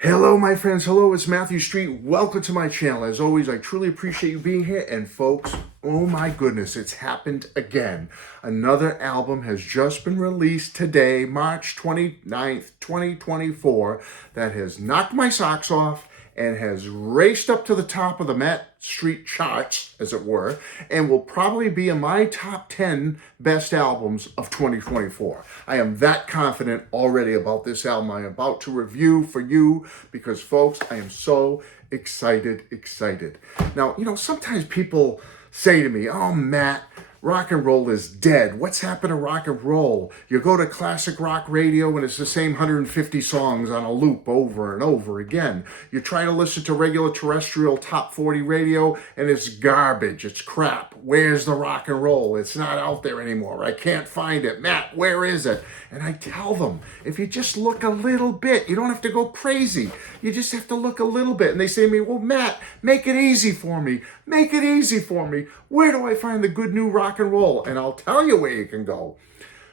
Hello, my friends. Hello, it's Matthew Street. Welcome to my channel. As always, I truly appreciate you being here. And folks, oh my goodness, it's happened again. Another album has just been released today, March 29th, 2024, that has knocked my socks off and has raced up to the top of the Matt Street charts, as it were, and will probably be in my top 10 best albums of 2024. I am that confident already about this album I'm about to review for you because, folks, I am so excited. Now, sometimes people say to me, oh, Matt, rock and roll is dead. What's happened to rock and roll? You go to classic rock radio and it's the same 150 songs on a loop over and over again. You try to listen to regular terrestrial top 40 radio and it's garbage. It's crap. Where's the rock and roll? It's not out there anymore. I can't find it. Matt, where is it? And I tell them, if you just look a little bit, you don't have to go crazy. You just have to look a little bit. And they say to me, well, Matt, make it easy for me. Make it easy for me. Where do I find the good new rock and roll? And I'll tell you where you can go.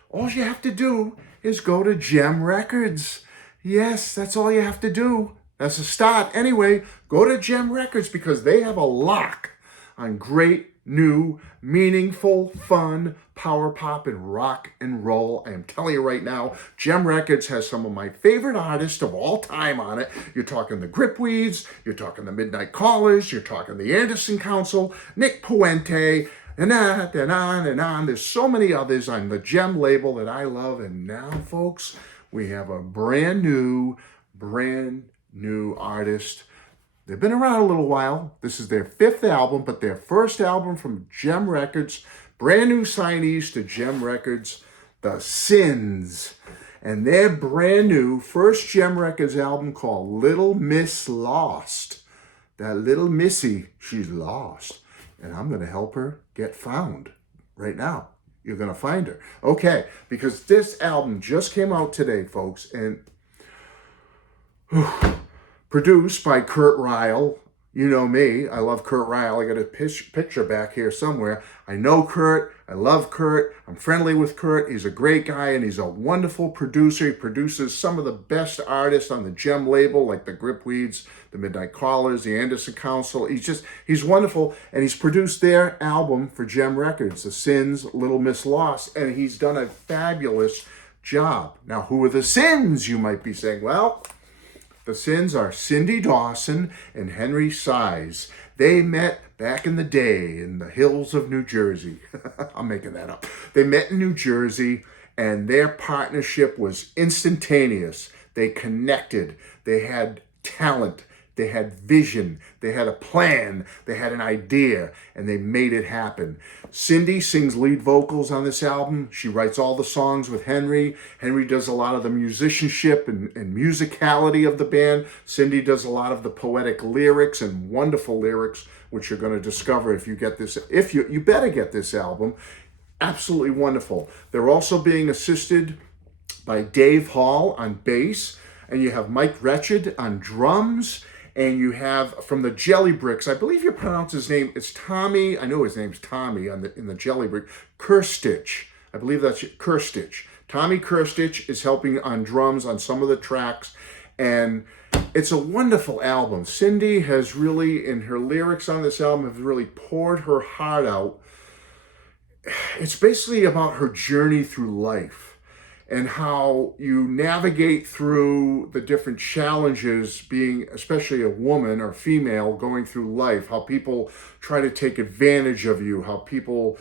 All you have to do is go to Gem Records. Yes, that's all you have to do. That's a start. Anyway, go to Gem Records because they have a lock on great, new, meaningful, fun power pop and rock and roll. I am telling you right now, Gem Records has some of my favorite artists of all time on it. You're talking the Gripweeds, you're talking the Midnight Callers, you're talking the Anderson Council, Nick Puente, and on and on. There's so many others on the Gem label that I love. And now, folks, we have a brand new artist. They've been around a little while. This is their fifth album, but their first album from Gem Records, brand new signees to Gem Records, the Cynz. And their brand new first Gem Records album called Little Miss Lost. That little missy, she's lost. And I'm going to help her get found right now. You're going to find her. Okay, because this album just came out today, folks, and produced by Kurt Ryle. You know me. I love Kurt Ryle. I got a picture back here somewhere. I know Kurt. I love Kurt. I'm friendly with Kurt. He's a great guy and he's a wonderful producer. He produces some of the best artists on the Gem label, like the Gripweeds, the Midnight Callers, the Anderson Council. He's wonderful. And he's produced their album for Gem Records, the Cynz, Little Miss Lost. And he's done a fabulous job. Now, who are the Cynz, you might be saying? Well, the Cynz are Cindy Dawson and Henry Cynz. They met back in the day in the hills of New Jersey. I'm making that up. They met in New Jersey and their partnership was instantaneous. They connected. They had talent. They had vision. They had a plan. They had an idea, and they made it happen. Cindy sings lead vocals on this album. She writes all the songs with Henry. Henry does a lot of the musicianship and musicality of the band. Cindy does a lot of the poetic lyrics and wonderful lyrics, which you're going to discover if you get this. If you better get this album. Absolutely wonderful. They're also being assisted by Dave Hall on bass, and you have Mike Wretched on drums. And you have from the Jelly Bricks, I believe you pronounce his name, it's Tommy, I know his name's Tommy in the Jelly Brick, Kirstich. I believe that's Kirstich. Tommy Kirstich is helping on drums on some of the tracks. And it's a wonderful album. Cindy has really, in her lyrics on this album, have really poured her heart out. It's basically about her journey through life and how you navigate through the different challenges being, especially a woman or female going through life, how people try to take advantage of you, how people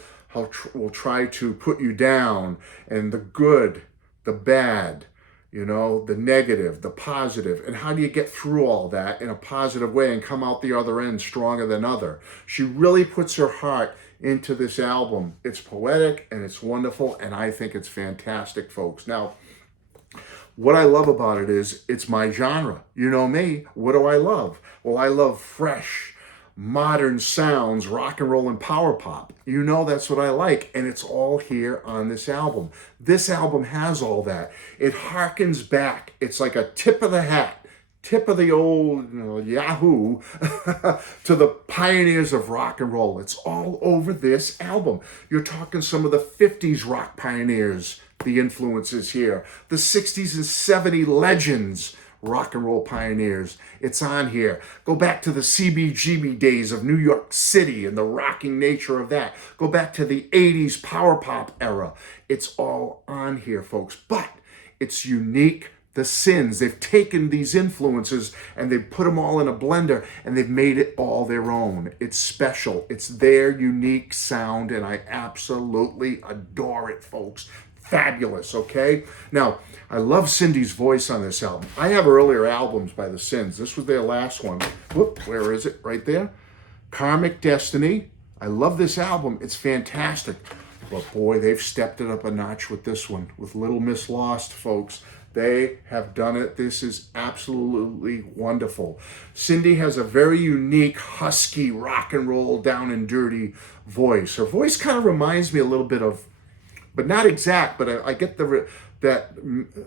will try to put you down, and the good, the bad, the negative, the positive, and how do you get through all that in a positive way and come out the other end stronger than other. She really puts her heart into this album. It's poetic and it's wonderful, and I think it's fantastic, folks. Now, what I love about it is it's my genre. You know me. What do I love? Well, I love fresh, modern sounds, rock and roll and power pop. That's what I like, and it's all here on this album. This album has all that. It harkens back. It's like a tip of the hat, tip of the old Yahoo to the pioneers of rock and roll. It's all over this album. You're talking some of the 50s rock pioneers, the influences here, the 60s and 70s legends rock and roll pioneers. It's on here. Go back to the CBGB days of New York City and the rocking nature of that. Go back to the 80s power pop era. It's all on here, folks. But it's unique. The Cynz, they've taken these influences and they've put them all in a blender and they've made it all their own. It's special. It's their unique sound, and I absolutely adore it, folks. Fabulous, okay? Now, I love Cindy's voice on this album. I have earlier albums by the Cynz. This was their last one. Whoop, where is it? Right there. Karmic Destiny. I love this album. It's fantastic. But boy, they've stepped it up a notch with this one, with Little Miss Lost, folks. They have done it. This is absolutely wonderful. Cindy has a very unique, husky, rock and roll, down and dirty voice. Her voice kind of reminds me a little bit of, but not exact, but I get that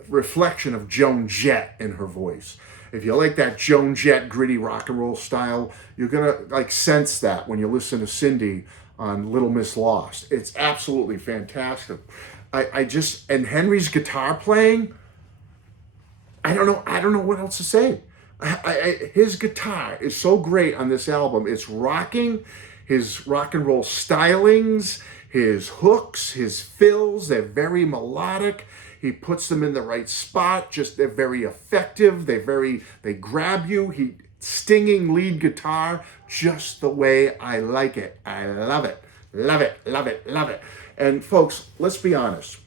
reflection of Joan Jett in her voice. If you like that Joan Jett gritty rock and roll style, you're gonna sense that when you listen to Cindy on Little Miss Lost. It's absolutely fantastic. And Henry's guitar playing, I don't know what else to say. His guitar is so great on this album. It's rocking, his rock and roll stylings, his hooks, his fills, they're very melodic. He puts them in the right spot. They're very effective. They grab you. Stinging lead guitar, just the way I like it. I love it. Love it, love it, love it. And folks, let's be honest.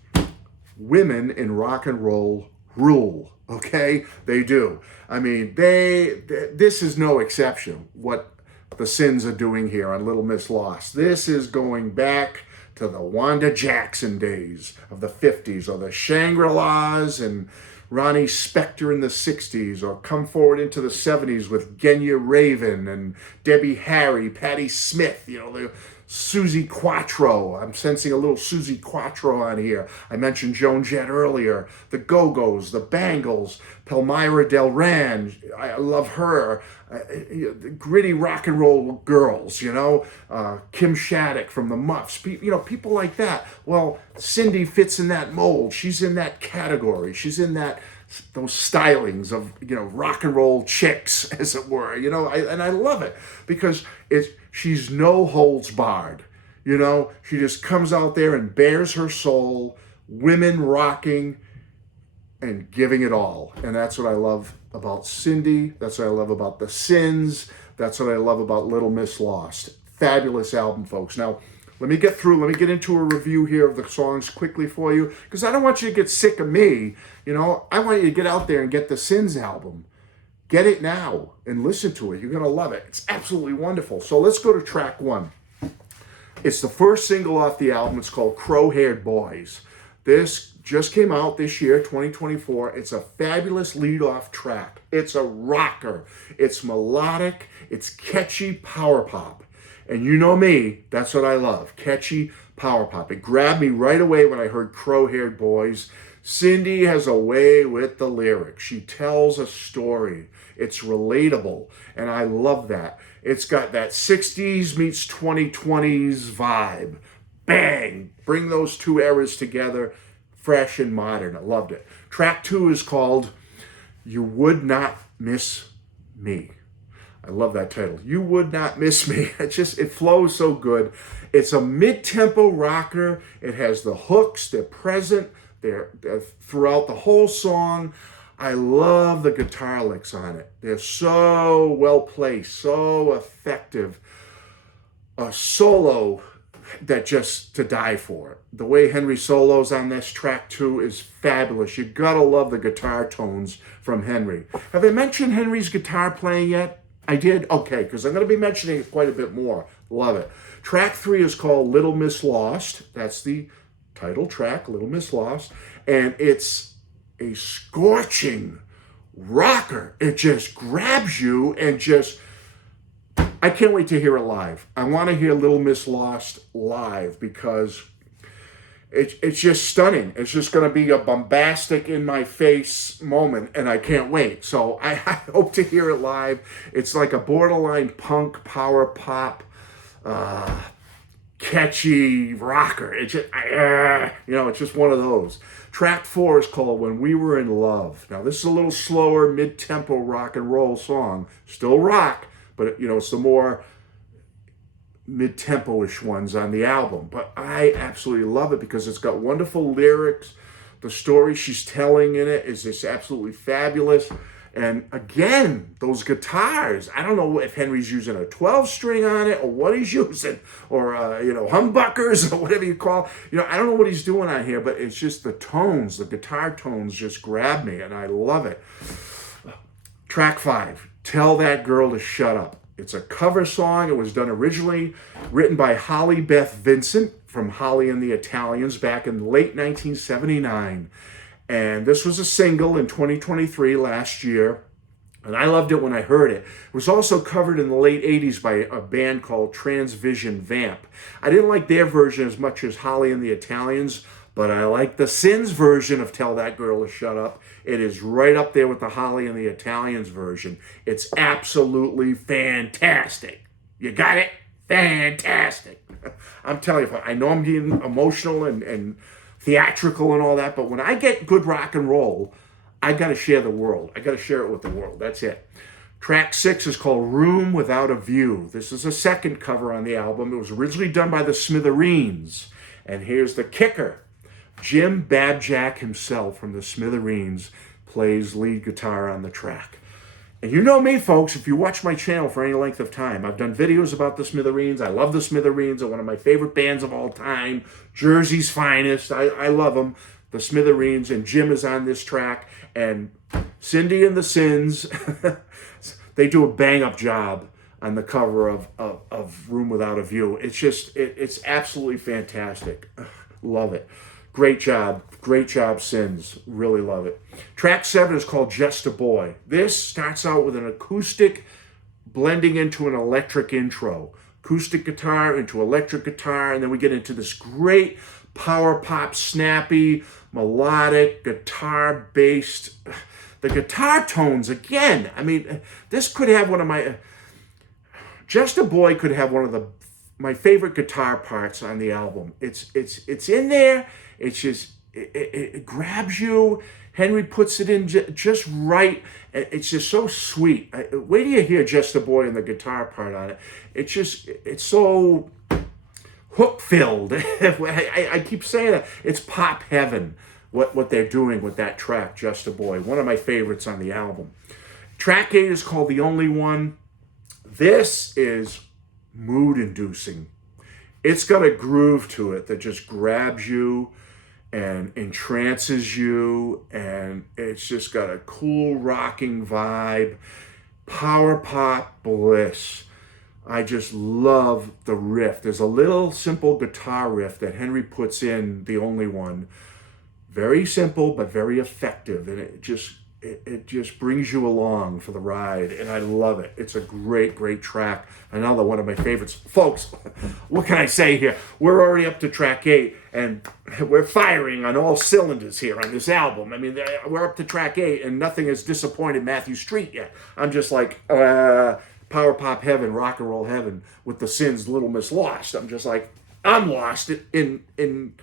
Women in rock and roll rule, okay? They do. I mean, this is no exception, what the Cynz are doing here on Little Miss Lost. This is going back to the Wanda Jackson days of the 50s, or the Shangri-Las and Ronnie Spector in the 60s, or come forward into the 70s with Genya Raven and Debbie Harry, Patti Smith, the Susie Quattro. I'm sensing a little Susie Quattro on here. I mentioned Joan Jett earlier. The Go-Go's, the Bangles, Palmyra Del Rand. I love her. The gritty rock and roll girls, Kim Shattuck from the Muffs, people like that. Well, Cindy fits in that mold. She's in that category. She's in those stylings of, rock and roll chicks, as it were, and I love it because she's no holds barred. She just comes out there and bears her soul, women rocking and giving it all. And that's what I love about Cindy. That's what I love about the Cynz. That's what I love about Little Miss Lost. Fabulous album, folks. Now, let me get into a review here of the songs quickly for you, because I don't want you to get sick of me. I want you to get out there and get the Cynz album. Get it now and listen to it. You're going to love it. It's absolutely wonderful. So let's go to track 1. It's the first single off the album. It's called Crow-Haired Boys. This just came out this year, 2024. It's a fabulous lead-off track. It's a rocker. It's melodic. It's catchy power pop. And you know me, that's what I love. Catchy power pop. It grabbed me right away when I heard Crow-Haired Boys. Cindy has a way with the lyrics. She tells a story. It's relatable, and I love that. It's got that 60s meets 2020s vibe. Bang! Bring those two eras together, fresh and modern. I loved it. Track 2 is called You Would Not Miss Me. I love that title. You Would Not Miss Me. It flows so good. It's a mid-tempo rocker. It has the hooks. They're present. They're throughout the whole song. I love the guitar licks on it. They're so well placed, so effective. A solo that just to die for. The way Henry solos on this track too is fabulous. You gotta love the guitar tones from Henry. Have I mentioned Henry's guitar playing yet? I did? Okay, because I'm going to be mentioning it quite a bit more. Love it. Track 3 is called Little Miss Lost. That's the title track, Little Miss Lost. And it's a scorching rocker. It just grabs you and I can't wait to hear it live. I want to hear Little Miss Lost live because it's just stunning. It's just going to be a bombastic, in-my-face moment, and I can't wait. So I hope to hear it live. It's like a borderline punk, power pop, catchy rocker. It's just, it's just one of those. Track 4 is called When We Were in Love. Now, this is a little slower, mid-tempo rock and roll song. Still rock, but, it's the more mid-tempo-ish ones on the album. But I absolutely love it because it's got wonderful lyrics. The story she's telling in it is just absolutely fabulous. And again, those guitars, I don't know if Henry's using a 12-string on it or what he's using, or, humbuckers or whatever you call it. I don't know what he's doing on here, but it's just the tones, the guitar tones just grab me, and I love it. Track 5, Tell That Girl to Shut Up. It's a cover song. It was done originally written by Holly Beth Vincent from Holly and the Italians back in late 1979. And this was a single in 2023 last year. And I loved it when I heard it. It was also covered in the late 80s by a band called Transvision Vamp. I didn't like their version as much as Holly and the Italians, but I like the Cynz version of Tell That Girl to Shut Up. It is right up there with the Holly and the Italians version. It's absolutely fantastic. You got it? Fantastic. I'm telling you, I know I'm getting emotional and theatrical and all that, but when I get good rock and roll, I got to share the world. I got to share it with the world. That's it. Track 6 is called Room Without a View. This is a second cover on the album. It was originally done by the Smithereens. And here's the kicker. Jim Babjack himself from the Smithereens plays lead guitar on the track. And you know me, folks, if you watch my channel for any length of time, I've done videos about the Smithereens. I love the Smithereens. They're one of my favorite bands of all time. Jersey's finest. I love them. The Smithereens, and Jim is on this track. And Cindy and the Cynz, they do a bang-up job on the cover of Room Without a View. It's just, it's absolutely fantastic. Love it. Great job, Cynz. Really love it. Track 7 is called Just a Boy. This starts out with an acoustic blending into an electric intro. Acoustic guitar into electric guitar, and then we get into this great power pop, snappy, melodic, guitar-based. The guitar tones, again, I mean, this could have one of my... Just a Boy could have one of my favorite guitar parts on the album. It's in there. It's just, it grabs you. Henry puts it in just right. It's just so sweet. Wait till you hear Just a Boy and the guitar part on it. It's so hook-filled. I keep saying that. It's pop heaven, what they're doing with that track, Just a Boy. One of my favorites on the album. Track 8 is called The Only One. This is mood-inducing. It's got a groove to it that just grabs you and entrances you, and it's just got a cool rocking vibe. Power pop bliss. I just love the riff. There's a little simple guitar riff that Henry puts in The Only One. Very simple, but very effective, and it just brings you along for the ride, and I love it. It's a great, great track. Another one of my favorites. Folks, what can I say here? We're already up to track 8, and we're firing on all cylinders here on this album. I mean, we're up to track 8, and nothing has disappointed Matthew Street yet. I'm just like, power pop heaven, rock and roll heaven with the Cynz Little Miss Lost. I'm just like, I'm lost in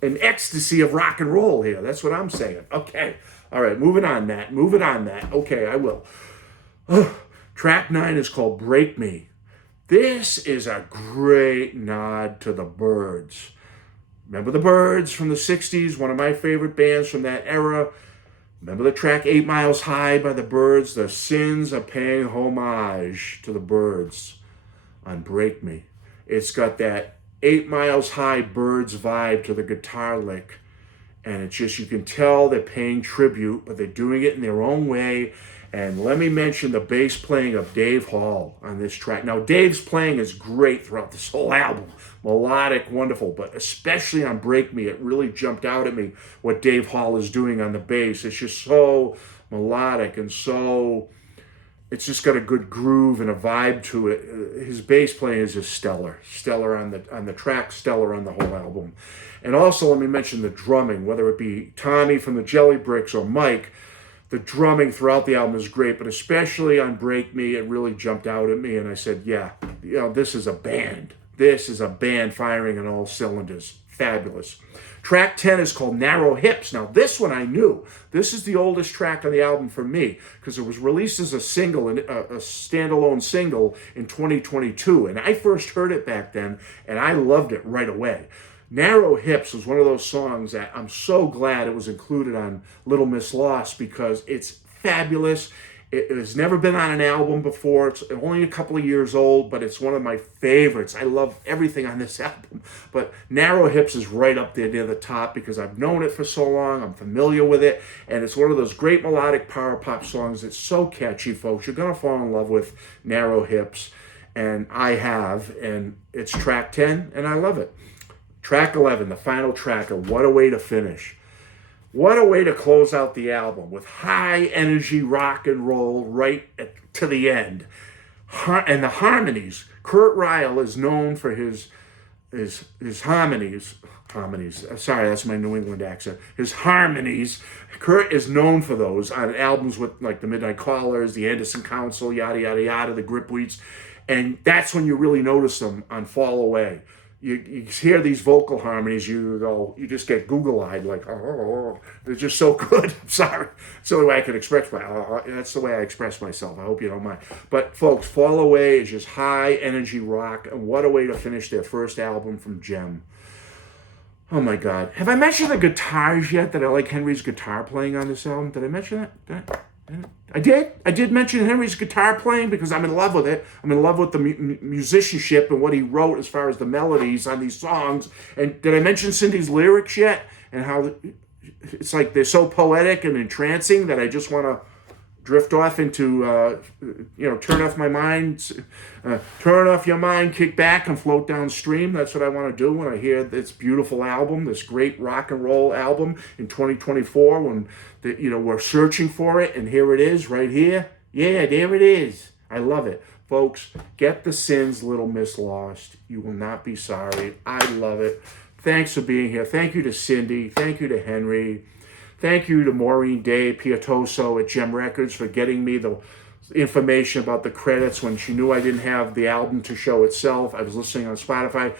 ecstasy of rock and roll here. That's what I'm saying. Okay. All right, moving on, Matt. Moving on, Matt. Okay, I will. Track 9 is called Break Me. This is a great nod to the Byrds. Remember the Byrds from the 60s? One of my favorite bands from that era. Remember the track 8 Miles High by the Byrds? The Cynz are paying homage to the Byrds on Break Me. It's got that 8 Miles High Byrds vibe to the guitar lick. And it's just, you can tell they're paying tribute, but they're doing it in their own way. And let me mention the bass playing of Dave Hall on this track. Now, Dave's playing is great throughout this whole album. Melodic, wonderful, but especially on Break Me, it really jumped out at me what Dave Hall is doing on the bass. It's just so melodic and so... It's just got a good groove and a vibe to it. His bass playing is just stellar. Stellar on the track, stellar on the whole album. And also, let me mention the drumming, whether it be Tommy from the Jelly Bricks or Mike, the drumming throughout the album is great, but especially on Break Me, it really jumped out at me, and I said, yeah, this is a band. This is a band firing on all cylinders. Fabulous. Track 10 is called Narrow Hips. Now, this one I knew. This is the oldest track on the album for me because it was released as a single, a standalone single in 2022. And I first heard it back then, and I loved it right away. Narrow Hips was one of those songs that I'm so glad it was included on Little Miss Lost because it's fabulous. It has never been on an album before. It's only a couple of years old, but it's one of my favorites. I love everything on this album. But Narrow Hips is right up there near the top because I've known it for so long. I'm familiar with it. And it's one of those great melodic power pop songs. It's so catchy, folks. You're going to fall in love with Narrow Hips. And I have. And it's track 10, and I love it. Track 11, the final track of What a Way to Finish. What a way to close out the album with high energy rock and roll to the end. And the harmonies. Kurt Ryle is known for his harmonies. Sorry, that's my New England accent. His harmonies. Kurt is known for those on albums with like the Midnight Callers, the Anderson Council, yada, yada, yada, the Gripweeds. And that's when you really notice them on Fall Away. You hear these vocal harmonies, you just get Google-eyed, like, oh, they're just so good. I'm sorry. It's the only way I can express that's the way I express myself. I hope you don't mind. But folks, Fall Away is just high energy rock, and what a way to finish their first album from Gem. Oh my God. Have I mentioned the guitars yet? That I like Henry's guitar playing on this album? Did I mention that? I did mention Henry's guitar playing because I'm in love with it. I'm in love with the musicianship and what he wrote as far as the melodies on these songs. And did I mention Cindy's lyrics yet? And how it's like they're so poetic and entrancing that I just want to drift off into, turn off my mind, turn off your mind, kick back and float downstream. That's what I want to do when I hear this beautiful album, this great rock and roll album in 2024 when, we're searching for it. And here it is right here. Yeah, there it is. I love it. Folks, get the Cynz Little Miss Lost. You will not be sorry. I love it. Thanks for being here. Thank you to Cindy. Thank you to Henry. Thank you to Maureen Day Piatoso at Gem Records for getting me the information about the credits when she knew I didn't have the album to show itself. I was listening on Spotify.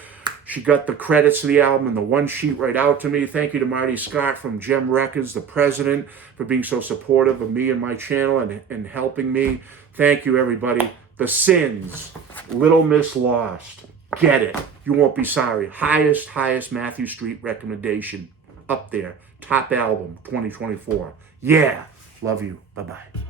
She got the credits to the album and the one sheet right out to me. Thank you to Marty Scott from Gem Records, the president, for being so supportive of me and my channel and helping me. Thank you, everybody. The Cynz, Little Miss Lost. Get it. You won't be sorry. Highest Matthew Street recommendation up there. Top album, 2024. Yeah. Love you. Bye-bye.